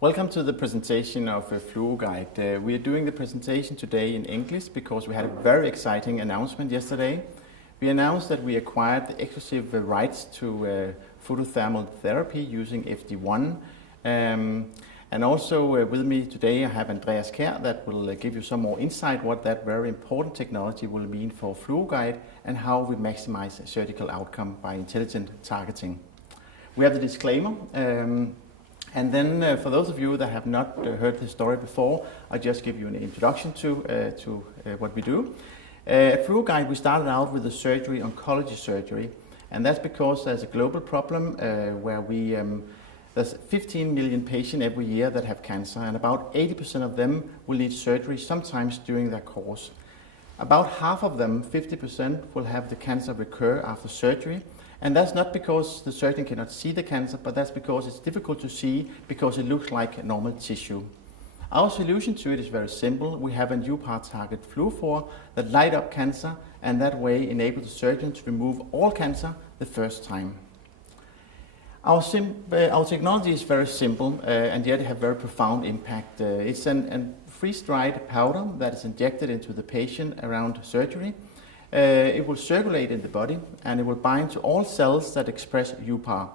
Welcome to the presentation of Fluoguide. We are doing the presentation today in English because we had a very exciting announcement yesterday. We announced that we acquired the exclusive rights to photothermal therapy using FG1. And also with me today I have Andreas Kjær that will give you some more insight what that very important technology will mean for Fluoguide and how we maximize surgical outcome by intelligent targeting. We have the disclaimer. And then for those of you that have not heard the story before, I'll just give you an introduction to what we do. At Fluoguide we started out with the surgery, oncology surgery, and that's because there's a global problem where there's 15 million patients every year that have cancer, and about 80% of them will need surgery sometimes during their course. About half of them, 50%, will have the cancer recur after surgery. And that's not because the surgeon cannot see the cancer, but that's because it's difficult to see because it looks like normal tissue. Our solution to it is very simple. We have a UPAR target fluorophore that light up cancer and that way enable the surgeon to remove all cancer the first time. Our technology is very simple and yet it has very profound impact. It's a freeze-dried powder that is injected into the patient around surgery. It will circulate in the body and it will bind to all cells that express UPAR.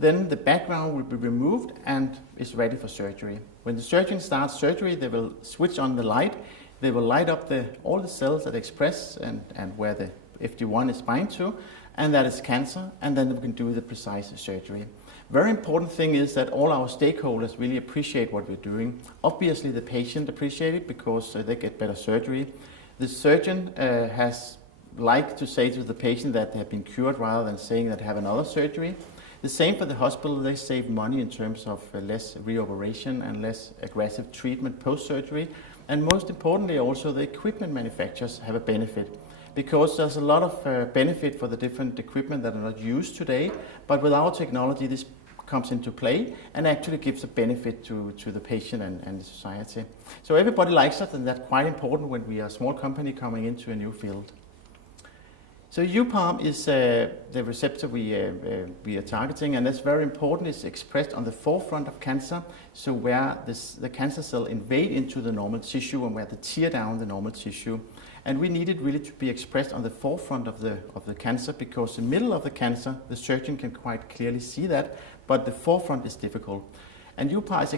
Then the background will be removed and is ready for surgery. When the surgeon starts surgery, they will switch on the light. They will light up all the cells that express and where the FG1 is bind to, and that is cancer, and then we can do the precise surgery. Very important thing is that all our stakeholders really appreciate what we're doing. Obviously the patient appreciate it because they get better surgery. The surgeon has liked to say to the patient that they have been cured rather than saying that they have another surgery. The same for the hospital, they save money in terms of less reoperation and less aggressive treatment post-surgery. And most importantly also the equipment manufacturers have a benefit because there's a lot of benefit for the different equipment that are not used today, but with our technology this comes into play and actually gives a benefit to the patient and the society. So everybody likes it, and that's quite important when we are a small company coming into a new field. So UPAR is the receptor we are targeting, and that's very important. It's expressed on the forefront of cancer, so where the cancer cell invade into the normal tissue and where they tear down the normal tissue. And we need it really to be expressed on the forefront of the cancer because in the middle of the cancer the surgeon can quite clearly see that, but the forefront is difficult. And UPAR is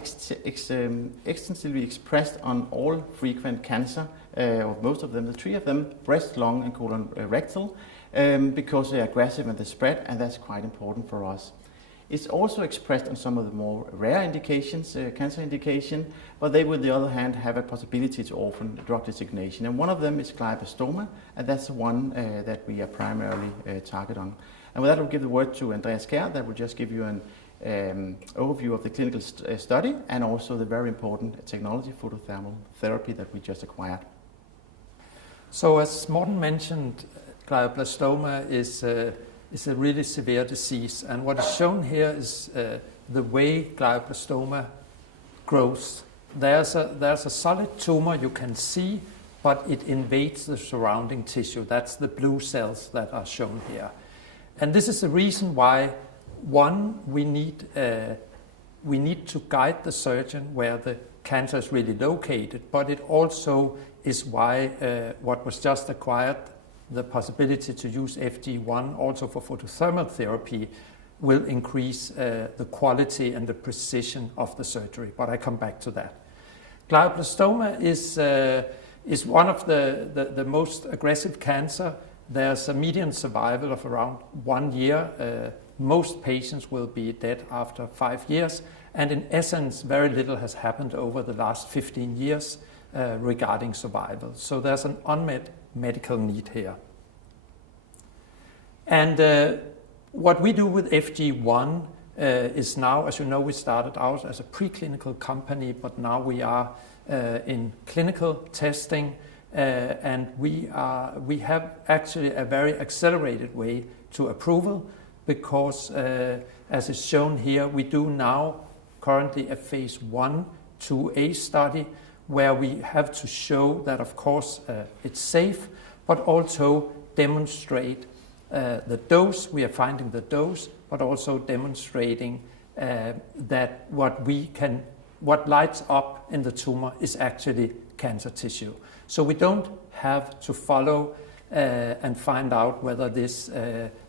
extensively expressed on all frequent cancer, or most of them, the three of them, breast, lung and colorectal, because they are aggressive and they spread, and that's quite important for us. It's also expressed on some of the more rare indications, cancer indication, but they, with the other hand, have a possibility to orphan drug designation. And one of them is glioblastoma, and that's the one that we are primarily target on. And with that, I'll give the word to Andreas Kjær that will just give you an overview of the clinical study and also the very important technology, photothermal therapy, that we just acquired. So as Morten mentioned, glioblastoma is a really severe disease, and what is shown here is the way glioblastoma grows. There's a solid tumor you can see, but it invades the surrounding tissue. That's the blue cells that are shown here. And this is the reason why, one, we need to guide the surgeon where the cancer is really located, but it also is why what was just acquired, the possibility to use FG1 also for photothermal therapy, will increase the quality and the precision of the surgery, but I come back to that. Glioblastoma is one of the most aggressive cancer. There's a median survival of around 1 year. Most patients will be dead after 5 years, and in essence very little has happened over the last 15 years regarding survival. So there's an unmet medical need here. And what we do with FG1 is now, as you know, we started out as a preclinical company, but now we are in clinical testing, and we have actually a very accelerated way to approval because, as is shown here, we do now currently a phase 1/2a study where we have to show that, of course, it's safe, but also demonstrate the dose. We are finding the dose, but also demonstrating that what we can what lights up in the tumor is actually cancer tissue. So we don't have to follow and find out whether this,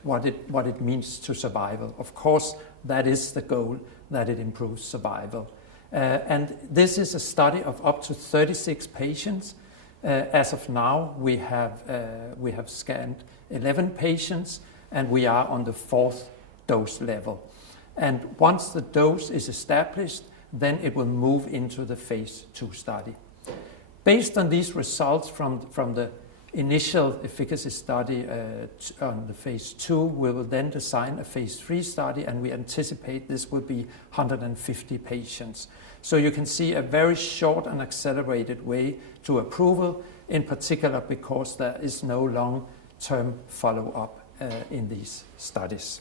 what it means to survival. Of course, that is the goal, that it improves survival. And this is a study of up to 36 patients. As of now, we have scanned 11 patients, and we are on the 4th dose level. And once the dose is established, then it will move into the phase 2 study. Based on these results from the initial efficacy study on the phase 2, we will then design a phase 3 study, and we anticipate this will be 150 patients. So you can see a very short and accelerated way to approval, in particular because there is no long-term follow-up in these studies.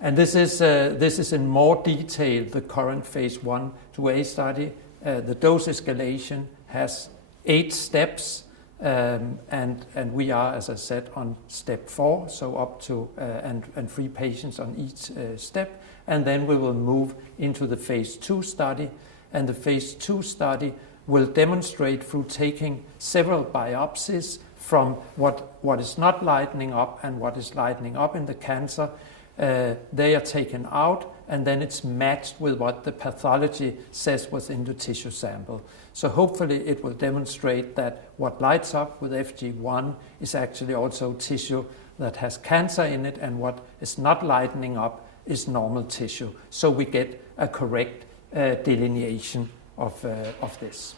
And this is in more detail the current phase 1-A study. The dose escalation has 8 steps, and we are, as I said, on step 4, so up to and 3 patients on each step, and then we will move into the phase 2 study, and the phase 2 study will demonstrate through taking several biopsies from what is not lightening up and what is lightening up in the cancer. They are taken out, and then it's matched with what the pathology says was in the tissue sample. So hopefully it will demonstrate that what lights up with FG1 is actually also tissue that has cancer in it, and what is not lightening up is normal tissue. So we get a correct delineation of this.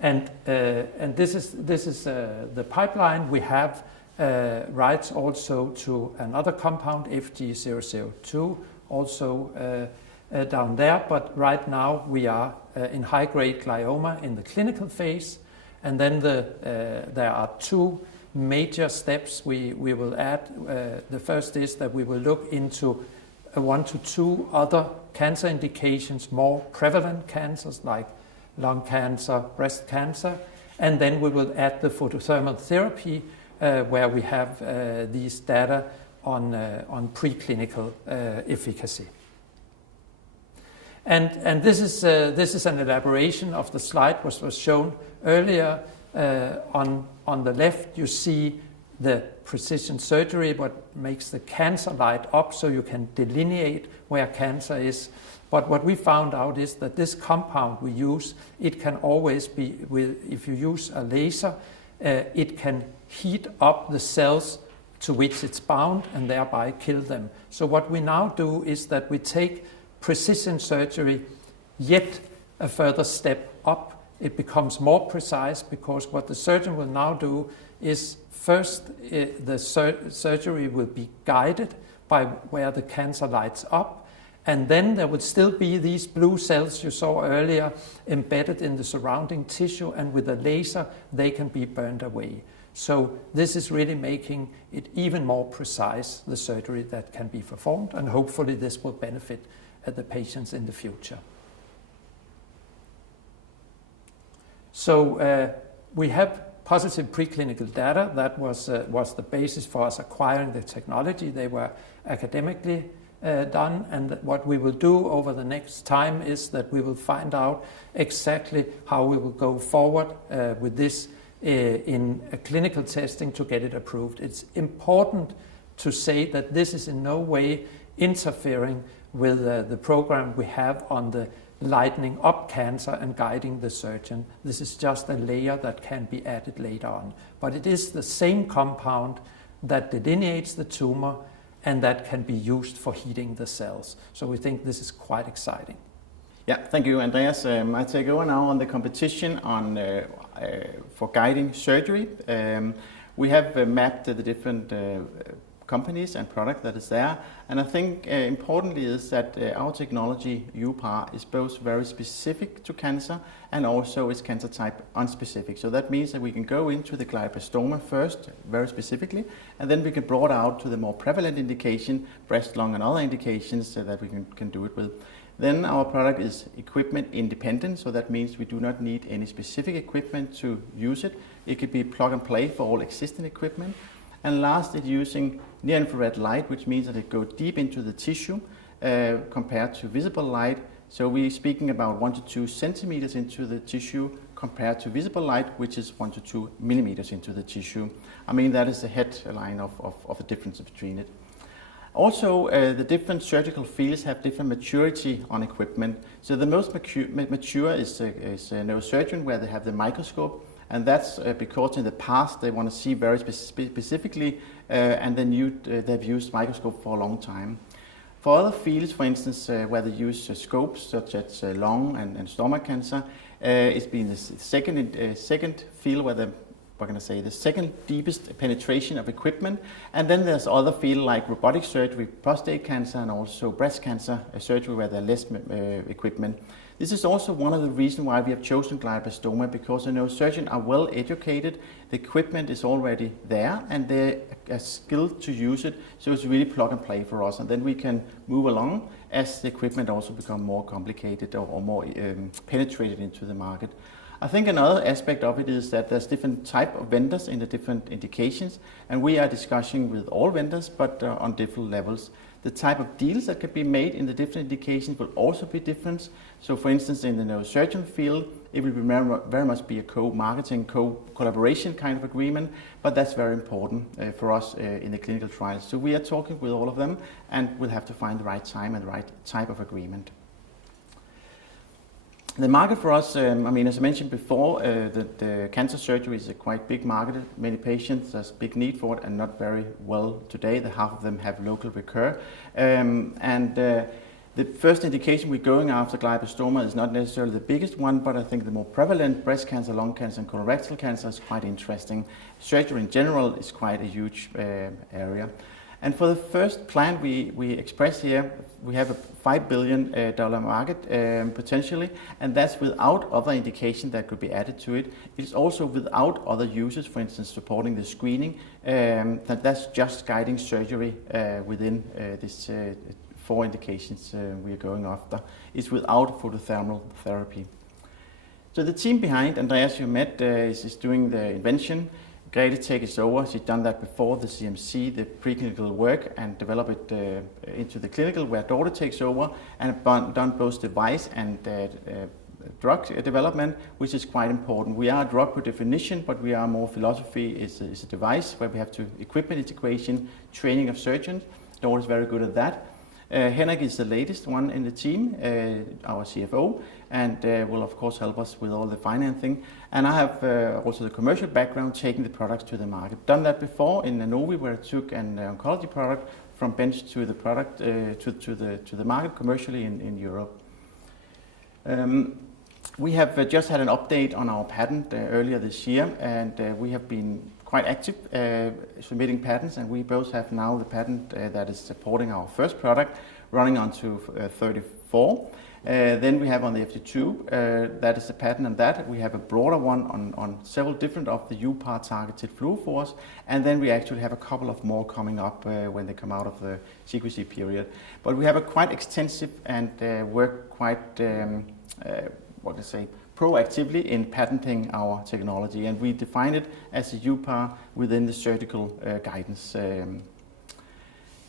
And this is the pipeline. We have rights also to another compound, FG002, also down there, but right now we are in high-grade glioma in the clinical phase, and then there are 2 major steps we will add. The first is that we will look into 1 to 2 other cancer indications, more prevalent cancers like lung cancer, breast cancer, and then we will add the photothermal therapy where we have these data on preclinical efficacy. And this is an elaboration of the slide which was shown earlier. On the left, you see the precision surgery, what makes the cancer light up so you can delineate where cancer is. But what we found out is that this compound we use, it can always be, if you use a laser, it can heat up the cells to which it's bound and thereby kill them. So what we now do is that we take precision surgery yet a further step up. It becomes more precise because what the surgeon will now do is first the surgery will be guided by where the cancer lights up, and then there would still be these blue cells you saw earlier embedded in the surrounding tissue, and with a laser they can be burned away. So this is really making it even more precise, the surgery that can be performed, and hopefully this will benefit the patients in the future. So we have positive preclinical data. That was the basis for us acquiring the technology. They were academically done, and what we will do over the next time is that we will find out exactly how we will go forward with this in clinical testing to get it approved. It's important to say that this is in no way interfering with the program we have on the lightening up cancer and guiding the surgeon. This is just a layer that can be added later on. But it is the same compound that delineates the tumor and that can be used for heating the cells. So we think this is quite exciting. Yeah, thank you, Andreas. I take over now on the competition for guiding surgery. We have mapped the different companies and product that is there, and I think importantly is that our technology UPAR is both very specific to cancer and also is cancer type unspecific. So that means that we can go into the glioblastoma first very specifically, and then we can broaden out to the more prevalent indication, breast, lung and other indications that we can do it with. Then our product is equipment independent, so that means we do not need any specific equipment to use it. It could be plug and play for all existing equipment. And last, it's using near-infrared light, which means that it goes deep into the tissue compared to visible light. So we're speaking about 1 to 2 centimeters into the tissue compared to visible light, which is 1 to 2 millimeters into the tissue. I mean, that is the headline of the difference between it. Also, the different surgical fields have different maturity on equipment. So the most mature is a neurosurgeon, where they have the microscope, and that's because in the past they want to see very specifically, and they've used microscope for a long time. For other fields, for instance, where they use scopes such as lung and stomach cancer, it's been the second field where the second deepest penetration of equipment. And then there's other fields like robotic surgery, prostate cancer, and also breast cancer surgery, where there are less equipment. This is also one of the reasons why we have chosen glioblastoma, because the neurosurgeons are well educated, the equipment is already there, and they are skilled to use it, so it's really plug and play for us. And then we can move along as the equipment also become more complicated or more penetrated into the market. I think another aspect of it is that there's different type of vendors in the different indications, and we are discussing with all vendors, but on different levels. The type of deals that can be made in the different indications will also be different. So for instance, in the neurosurgeon field, it will very much be a co-marketing, co-collaboration kind of agreement, but that's very important for us in the clinical trials. So we are talking with all of them, and we'll have to find the right time and the right type of agreement. The market for us, I mean, as I mentioned before, the cancer surgery is a quite big market. Many patients, there's big need for it, and not very well today. Half of them have local recur. The first indication we're going after, glioblastoma, is not necessarily the biggest one, but I think the more prevalent, breast cancer, lung cancer, and colorectal cancer, is quite interesting. Surgery in general is quite a huge area. And for the first plan we express here, we have a $5 billion market potentially, and that's without other indication that could be added to it. It's also without other uses, for instance, supporting the screening. That's just guiding surgery within this 4 indications we are going after. It's without photothermal therapy. So the team behind, Andreas you met, is doing the invention. Grete takes over. She's done that before, the CMC, the preclinical work, and develop it into the clinical, where Dorte takes over and done both device and drug development, which is quite important. We are a drug per definition, but we are more philosophy is a device where we have to equipment integration, training of surgeons. Dorte is very good at that. Henrik is the latest one in the team, our CFO, and will of course help us with all the financing. And I have also the commercial background, taking the products to the market. Done that before in Novi, where I took an oncology product from bench to the product to the market commercially in Europe. We have just had an update on our patent earlier this year, and we have been quite active submitting patents, and we both have now the patent that is supporting our first product running on to 34. Then we have on the FT2, that is the patent on that. We have a broader one on several different of the UPAR targeted fluorophores, and then we actually have a couple of more coming up when they come out of the secrecy period. But we have a quite extensive and work quite, proactively in patenting our technology, and we define it as a UPAR within the surgical guidance.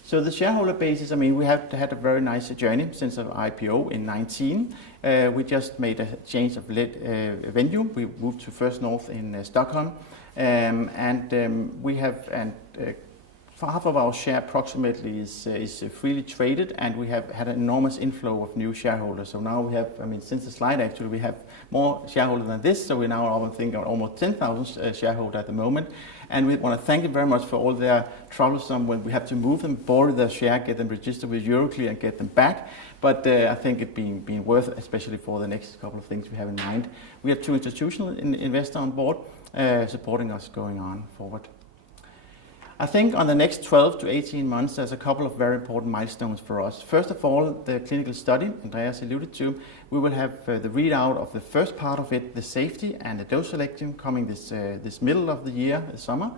So the shareholder basis, I mean, we have had a very nice journey since our IPO in 2019. We just made a change of venue. We moved to First North in Stockholm, we have half of our share approximately is freely traded, and we have had an enormous inflow of new shareholders. So now we have, I mean, since the slide actually, we have more shareholders than this. So we now I think almost 10,000 shareholders at the moment. And we want to thank them very much for all their troublesome when we have to move them, borrow their share, get them registered with Euroclear and get them back. But I think it being worth, especially for the next couple of things we have in mind. We have 2 institutional investors on board supporting us going on forward. I think on the next 12 to 18 months, there's a couple of very important milestones for us. First of all, the clinical study Andreas alluded to. We will have the readout of the first part of it, the safety and the dose selection, coming this middle of the year, the summer.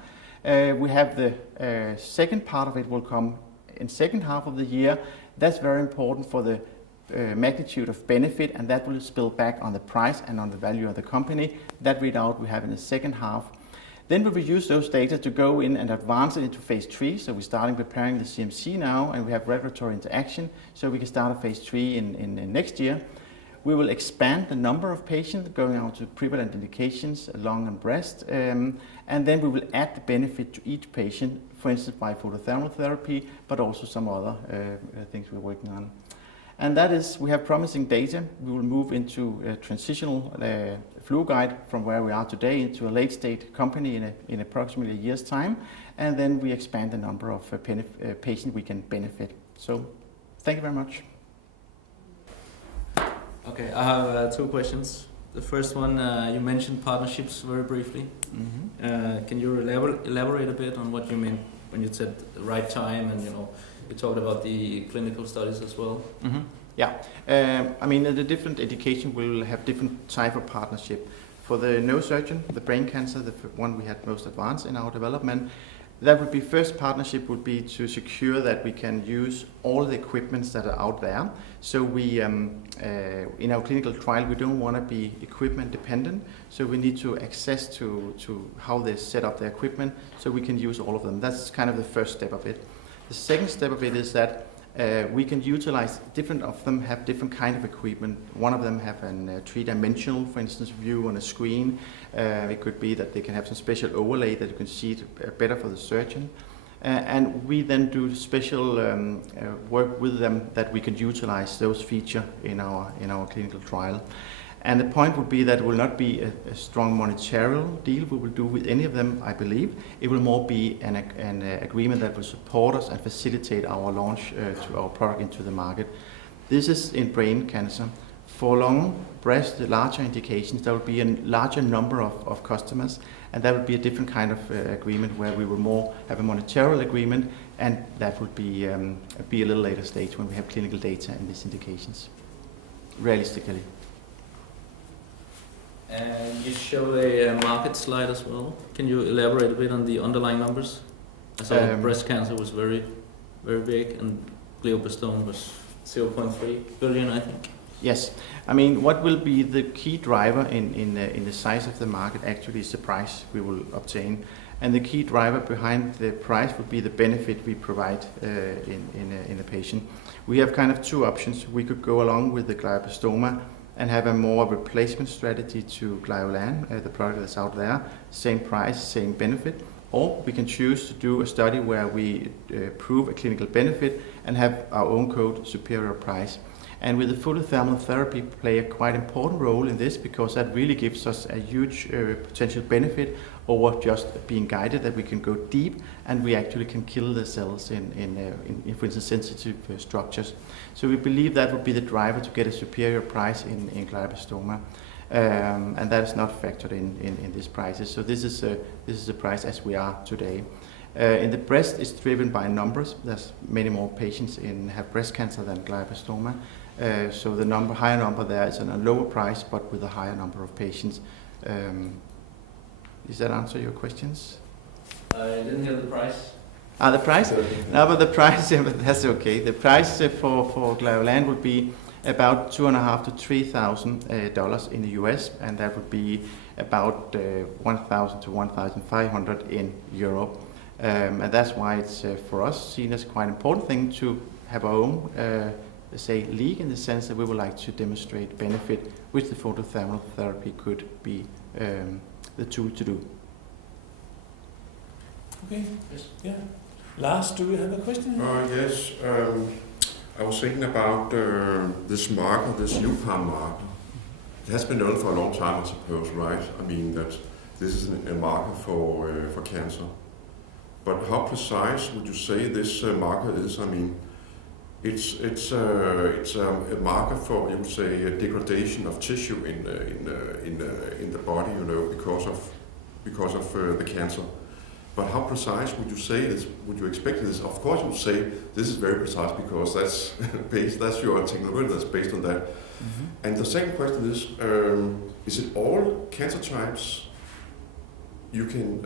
We have the second part of it will come in second half of the year. That's very important for the magnitude of benefit, and that will spill back on the price and on the value of the company. That readout we have in the second half. Then we will use those data to go in and advance it into phase 3. So we're starting preparing the CMC now, and we have regulatory interaction, so we can start a phase 3 in next year. We will expand the number of patients going out to prevalent indications, lung and breast, and then we will add the benefit to each patient, for instance by photothermal therapy, but also some other things we're working on. And that is, we have promising data. We will move into a transitional Fluoguide from where we are today into a late-stage company in approximately a year's time, and then we expand the number of patients we can benefit. So, thank you very much. Okay, I have 2 questions. The first one, you mentioned partnerships very briefly. Mm-hmm. Can you elaborate a bit on what you mean when you said the right time, and you talked about the clinical studies as well? Mm-hmm. Yeah, I mean the different indication will have different type of partnership. For the neurosurgeon, the brain cancer, the one we had most advanced in our development, that would be first partnership would be to secure that we can use all the equipments that are out there. So we, in our clinical trial, we don't want to be equipment dependent. So we need to access to how they set up their equipment, so we can use all of them. That's kind of the first step of it. The second step of it is that we can utilize, different of them have different kind of equipment. One of them have a 3-dimensional, for instance, view on a screen. It could be that they can have some special overlay that you can see it better for the surgeon. And we then do special work with them that we can utilize those features in our clinical trial. And the point would be that it will not be a strong monetary deal we will do with any of them, I believe. It will more be an agreement that will support us and facilitate our launch to our product into the market. This is in brain cancer. For lung, breast, the larger indications, there will be a larger number of customers, and that will be a different kind of agreement where we will more have a monetary agreement, and that would be a little later stage when we have clinical data in these indications, realistically. And you show a market slide as well. Can you elaborate a bit on the underlying numbers? I saw breast cancer was very, very big, and glioblastoma was 0.3 billion, I think. Yes, I mean what will be the key driver in the size of the market actually is the price we will obtain, and the key driver behind the price would be the benefit we provide in a patient. We have kind of 2 options. We could go along with the glioblastoma and have a more replacement strategy to Gliolan, the product that's out there, same price, same benefit. Or we can choose to do a study where we prove a clinical benefit and have our own code superior price. And with the photothermal therapy play a quite important role in this, because that really gives us a huge potential benefit over just being guided, that we can go deep and we actually can kill the cells in for instance, sensitive structures. So we believe that would be the driver to get a superior price in glioblastoma. And that is not factored in these prices. So this is the price as we are today. In the breast, it's driven by numbers. There's many more patients have breast cancer than glioblastoma. So the higher number there is on a lower price, but with a higher number of patients. Does that answer your questions? I didn't hear the price. The price? No, but the price, yeah, but that's okay. The price for Gliolan would be about $2,500 to $3,000 in the US, and that would be about 1,000 to 1,500 in Europe. And that's why it's for us seen as quite an important thing to have our own league, in the sense that we would like to demonstrate benefit, which the photothermal therapy could be the tool to do. Okay, yes, yeah. Lars, do you have a question? Yes, I was thinking about this marker, this UPAR marker. It has been known for a long time, I suppose, right? I mean that this is a marker for cancer. But how precise would you say this marker is? I mean, it's a marker for, you would say, a degradation of tissue in the body, because of the cancer. But how precise would you say this? Would you expect this? Of course, you would say this is very precise because that's your technology that's based on that. Mm-hmm. And the second question is it all cancer types you can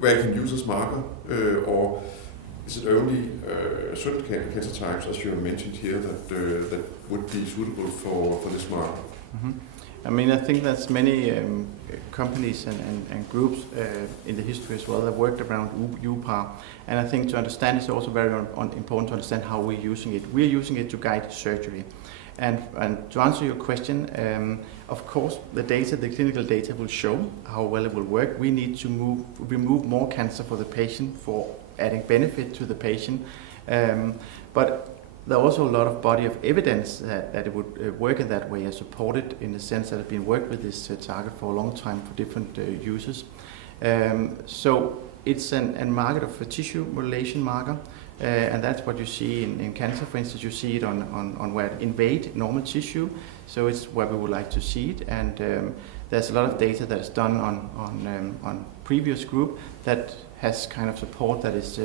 where you can use this marker, or is it only certain cancer types, as you mentioned here, that would be suitable for this marker? Mm-hmm. I mean, I think there's many companies and groups in the history as well that worked around UPAR, and I think to understand it's also very important to understand how we're using it. We're using it to guide surgery. And to answer your question, of course, the clinical data will show how well it will work. We need to remove more cancer for the patient for adding benefit to the patient. But there are also a lot of body of evidence that it would work in that way, as supported in the sense that it's been worked with this target for a long time for different users. So it's a market of a tissue modulation marker. And that's what you see in cancer. For instance, you see it on where it invade normal tissue. So it's where we would like to see it. And there's a lot of data that is done on previous group that has kind of support that is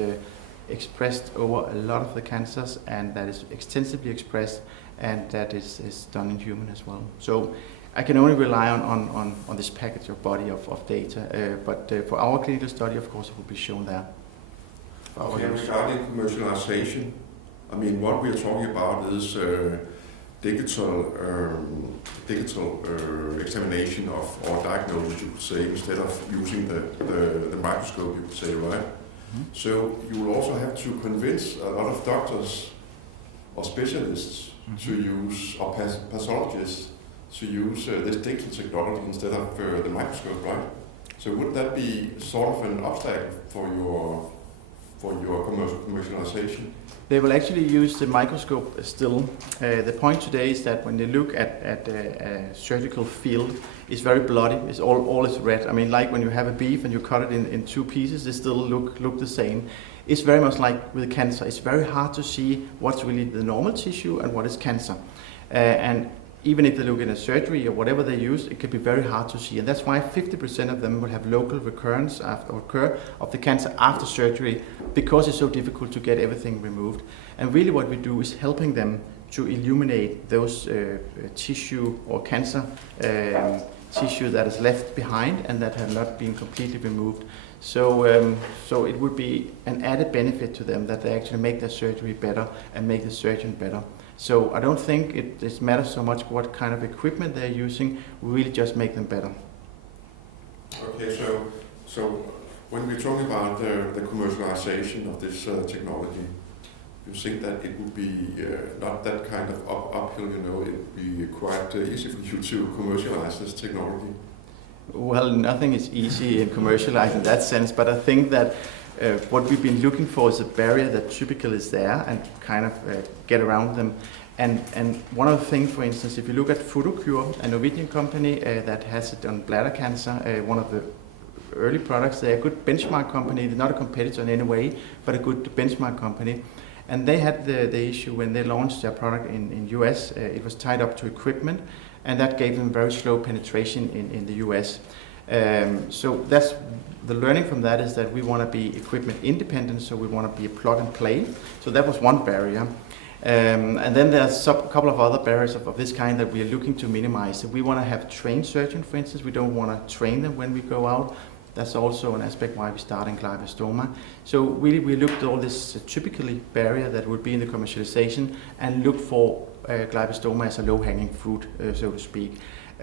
expressed over a lot of the cancers, and that is extensively expressed, and that is done in human as well. So I can only rely on this package of body of data. But for our clinical study, of course, it will be shown there. Okay, regarding commercialization, I mean, what we are talking about is digital examination of or diagnosis, you could say, instead of using the microscope, you could say, right? Mm-hmm. So you will also have to convince a lot of doctors or specialists to use, or pathologists to use this digital technology instead of the microscope, right? So would that be sort of an obstacle for your commercialization? They will actually use the microscope still. The point today is that when they look at a surgical field, it's very bloody. It's all is red. I mean, like when you have a beef and you cut it in two pieces, they still look the same. It's very much like with cancer. It's very hard to see what's really the normal tissue and what is cancer. And even if they look in a surgery or whatever they use, it can be very hard to see. And that's why 50% of them will have local recurrence occur of the cancer after surgery, because it's so difficult to get everything removed. And really what we do is helping them to illuminate those tissue or cancer tissue that is left behind and that have not been completely removed. So it would be an added benefit to them that they actually make their surgery better and make the surgeon better. So I don't think it matters so much what kind of equipment they're using. We really just make them better. Okay, so when we're talking about the commercialization of this technology, you think that it would be not that kind of uphill, you know, it would be quite easy for you to commercialize this technology? Well, nothing is easy in commercializing in that sense, but I think that what we've been looking for is a barrier that typically is there and kind of get around them. And one of the things, for instance, if you look at Fluoguide, a Norwegian company that has it on bladder cancer, one of the early products, they're a good benchmark company. They're not a competitor in any way, but a good benchmark company. And they had the issue when they launched their product in US, it was tied up to equipment, and that gave them very slow penetration in the US. So that's the learning from that, is that we want to be equipment independent, so we want to be a plug and play. So that was one barrier. And then there's a couple of other barriers of this kind that we are looking to minimize. So we want to have trained surgeons, for instance. We don't want to train them when we go out. That's also an aspect why we start in glioblastoma. So really we looked at all this typically barrier that would be in the commercialization and look for glioblastoma as a low-hanging fruit, so to speak.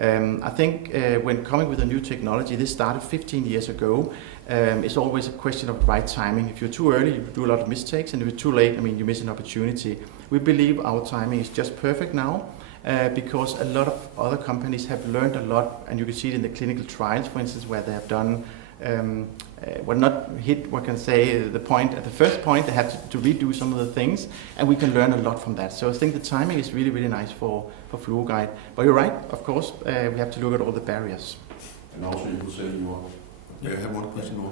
I think when coming with a new technology, this started 15 years ago. It's always a question of right timing. If you're too early, you do a lot of mistakes, and if you're too late, I mean, you miss an opportunity. We believe our timing is just perfect now, because a lot of other companies have learned a lot, and you can see it in the clinical trials, for instance, where they have done not hit, what can say, the point at the first point. They have to redo some of the things, and we can learn a lot from that. So I think the timing is really, really nice for Fluoguide. But you're right, of course, we have to look at all the barriers. And also you could say I have one question more.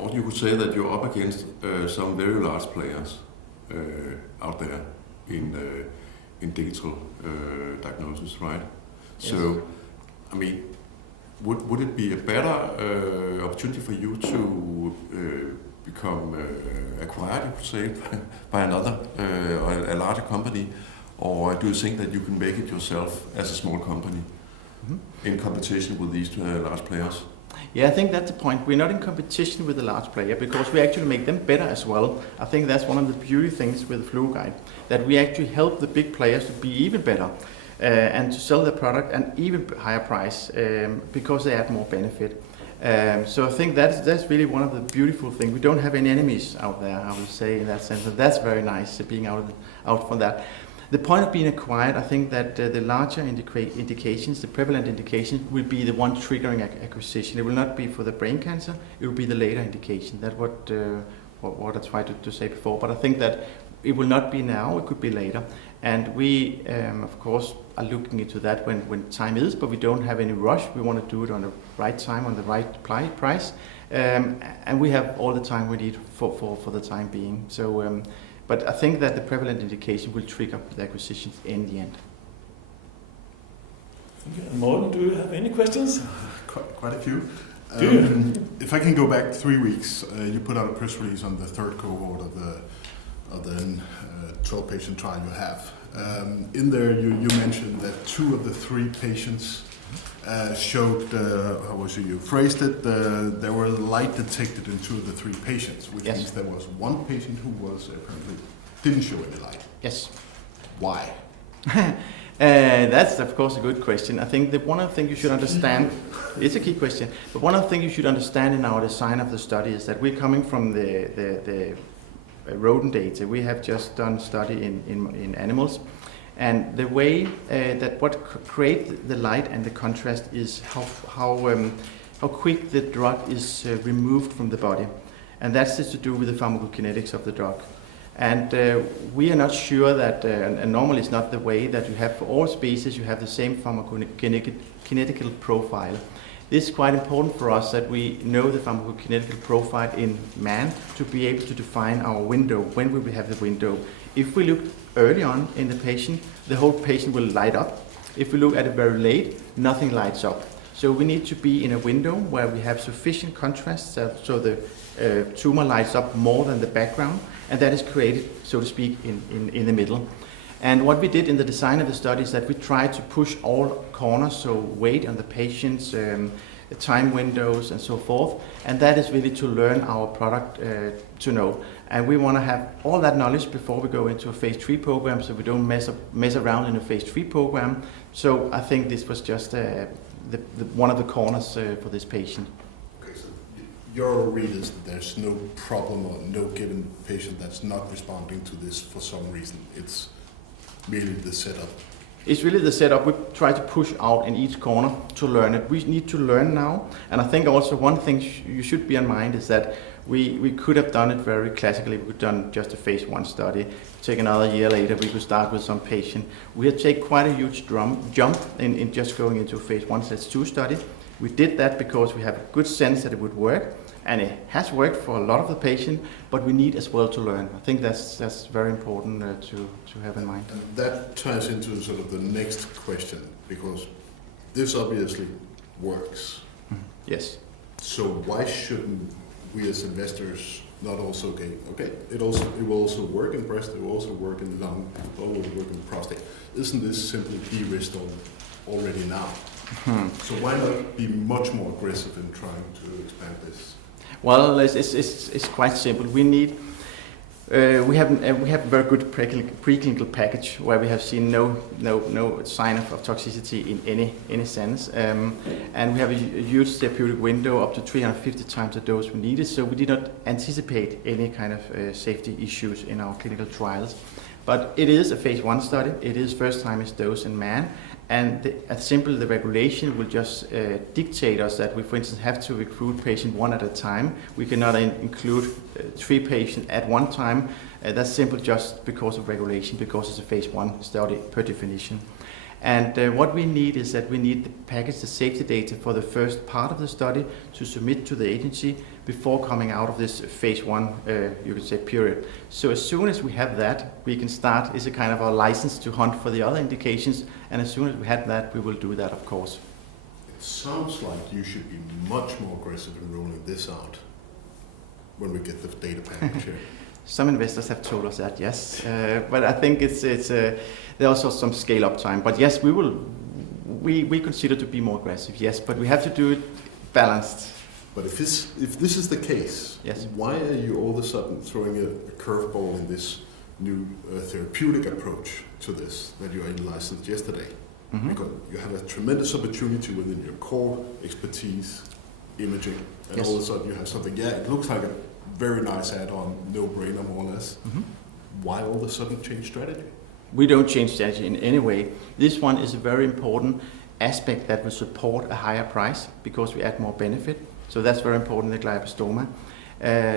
Or you could say that you're up against some very large players out there in digital diagnosis, right? Yes. So, I mean, would it be a better opportunity for you to become acquired, you could say, by another, a larger company, or do you think that you can make it yourself as a small company in competition with these large players? Yeah, I think that's the point. We're not in competition with the large player because we actually make them better as well. I think that's one of the beauty things with Fluoguide, that we actually help the big players to be even better. and to sell the product an even higher price because they add more benefit. So I think that's really one of the beautiful things. We don't have any enemies out there, I would say, in that sense. And that's very nice, being out for that. The point of being acquired, I think that the larger indications, the prevalent indications, will be the one triggering acquisition. It will not be for the brain cancer, it will be the later indication. That's what I tried to say before. But I think that it will not be now, it could be later. And we, of course, are looking into that when time is, but we don't have any rush. We want to do it on the right time, on the right price. And we have all the time we need for the time being. So, but I think that the prevalent indication will trigger the acquisitions in the end. Morten, do you have any questions? Quite a few. Do you? If I can go back 3 weeks, you put out a press release on the third cohort of the 12-patient trial you have. In there, you mentioned that 2 of the 3 patients showed, you phrased it, there were light detected in 2 of the 3 patients, which Yes. means there was 1 patient who was apparently didn't show any light. Yes. Why? That's, of course, a good question. I think that one of the things you should understand, it's a key question, but one of the things you should understand in our design of the study is that we're coming from the rodent data. We have just done study in animals, and the way that what creates the light and the contrast is how quick the drug is removed from the body, and that's just to do with the pharmacokinetics of the drug. And we are not sure that, and normally it's not the way that you have for all species, you have the same pharmacokinetical profile. This is quite important for us that we know the pharmacokinetical profile in man to be able to define our window, when will we have the window. If we look early on in the patient, the whole patient will light up. If we look at it very late, nothing lights up. So we need to be in a window where we have sufficient contrast so the tumor lights up more than the background, and that is created, so to speak, in the middle. And what we did in the design of the study is that we tried to push all corners, so weight on the patients, time windows and so forth, and that is really to learn our product to know. And we want to have all that knowledge before we go into a phase 3 program, so we don't mess around in a phase 3 program. So I think this was just one of the corners for this patient. Okay, so your read is that there's no problem or no given patient that's not responding to this for some reason. It's merely the setup. It's really the setup. We try to push out in each corner to learn it. We need to learn now. And I think also one thing you should be in mind is that we could have done it very classically. We could have done just a phase 1 study. Take another year later, we could start with some patient. We had taken quite a huge jump in just going into a phase 1/2 study. We did that because we have a good sense that it would work. And it has worked for a lot of the patients, but we need as well to learn. I think that's very important to have in mind. And that ties into sort of the next question, because this obviously works. Yes. So why shouldn't we as investors not also gain? Okay, it will also work in breast, it will also work in lung, it will also work in prostate. Isn't this simply de-risked already now? So why not be much more aggressive in trying to expand this? Well, it's quite simple. We have a very good preclinical package where we have seen no sign of toxicity in any sense, and we have a huge therapeutic window up to 350 times the dose we needed. So we did not anticipate any kind of safety issues in our clinical trials. But it is a phase 1 study. It is first time it's dosed in man. And the regulation will just dictate us that we, for instance, have to recruit patient 1 at a time. We cannot include 3 patients at one time. That's simple just because of regulation, because it's a phase 1 study per definition. And what we need is that we need to package the safety data for the first part of the study to submit to the agency before coming out of this phase 1, you could say, period. So as soon as we have that, we can start, it's a kind of our license to hunt for the other indications, and as soon as we have that, we will do that, of course. It sounds like you should be much more aggressive in rolling this out when we get the data package here. Some investors have told us that, yes, but I think there are also some scale-up time. But yes, we consider to be more aggressive, yes, but we have to do it balanced. But if this is the case, yes, why are you all of a sudden throwing a curveball in this new therapeutic approach to this that you licensed yesterday? Because you have a tremendous opportunity within your core expertise, imaging, and all of a sudden you have something, it looks like a very nice add-on, no-brainer more or less. Why all of a sudden change strategy? We don't change strategy in any way. This one is a very important aspect that will support a higher price because we add more benefit. So that's very important in the glioblastoma.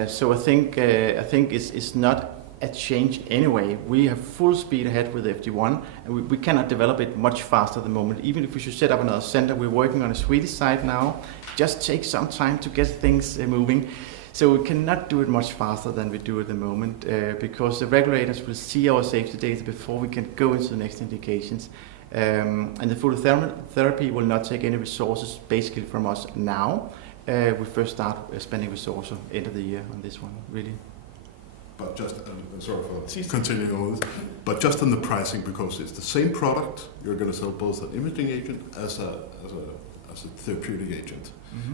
So I think it's not a change anyway. We have full speed ahead with the FD1, and we cannot develop it much faster at the moment. Even if we should set up another center, we're working on a Swedish side now. Just takes some time to get things moving. So we cannot do it much faster than we do at the moment because the regulators will see our safety data before we can go into the next indications. And the phototherapy will not take any resources basically from us now. We first start spending resources end of the year on this one, really. But just, sorry for continuing on this, but just on the pricing, because it's the same product, you're going to sell both an imaging agent as a therapeutic agent.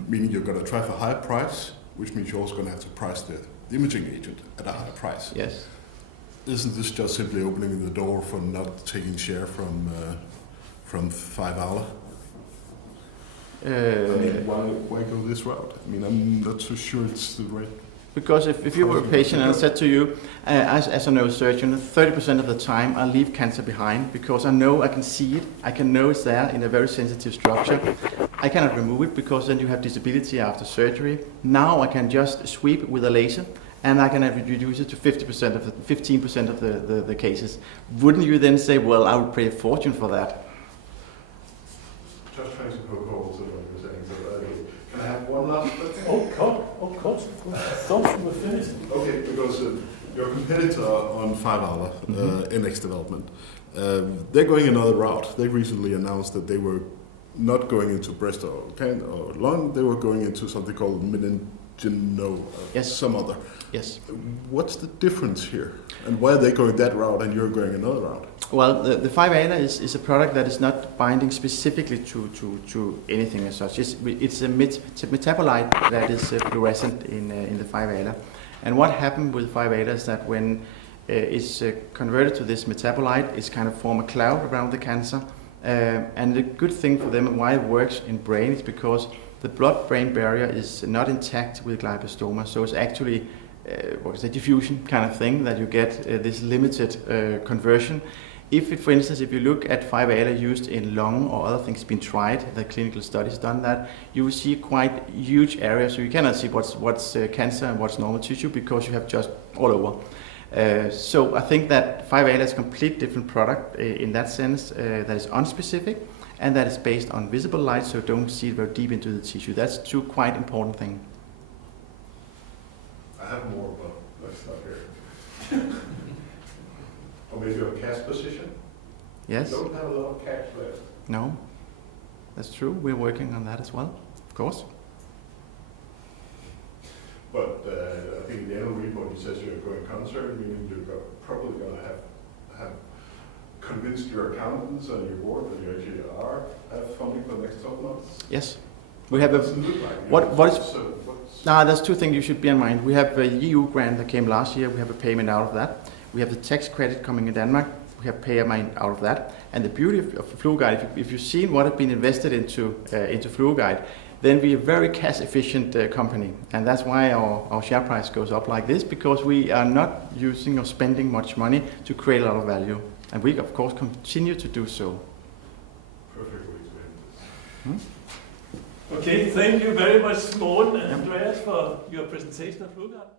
Meaning you're going to try for a higher price, which means you're also going to have to price the imaging agent at a higher price. Yes. Isn't this just simply opening the door for not taking share from 5 hour? I mean, why go this route? I mean, I'm not so sure it's the right. Because if you were a patient and I said to you, as a neurosurgeon, 30% of the time I leave cancer behind because I know I can see it, I can know it's there in a very sensitive structure. I cannot remove it because then you have disability after surgery. Now I can just sweep with a laser and I can reduce it to 15% of the cases. Wouldn't you then say, well, I would pay a fortune for that? Just trying to poke holes in what you're saying. So, can I have one last question? Of course. Don't you were finished. Okay, because your competitor on 5 hour NX development, they're going another route. They recently announced that they were not going into breast or lung. They were going into something called meningeno, some other. Yes. What's the difference here? And why are they going that route and you're going another route? Well, the 5-ALA is a product that is not binding specifically to anything as such. It's a metabolite that is fluorescent in the 5-ALA. And what happened with 5-ALA is that when it's converted to this metabolite, it's kind of form a cloud around the cancer. And the good thing for them and why it works in brain is because the blood-brain barrier is not intact with glioblastoma. So it's actually diffusion kind of thing that you get this limited conversion. For instance, if you look at 5-ALA used in lung or other things been tried, the clinical studies done that, you will see quite huge areas. So you cannot see what's cancer and what's normal tissue because you have just all over. So I think that 5-ALA is a complete different product in that sense that is unspecific and that is based on visible light, so don't see it very deep into the tissue. That's two quite important things. I have more, but let's stop here. Or maybe a cash position? Yes. Don't have a lot of cash left. No, that's true. We're working on that as well, of course. But I think in the annual report he says you're going concern, meaning you're probably going to have convinced your accountants and your board that you actually have funding for the next 12 months. Yes. We have there's two things you should bear in mind. We have a EU grant that came last year. We have a payment out of that. We have the tax credit coming in Denmark. We have payment out of that. And the beauty of Fluoguide, if you've seen what has been invested into Fluoguide, then we're a very cash efficient company. And that's why our share price goes up like this, because we are not using or spending much money to create a lot of value. And we, of course, continue to do so. Perfect way to end this. Okay, thank you very much, Morten and Andreas, for your presentation of Fluoguide.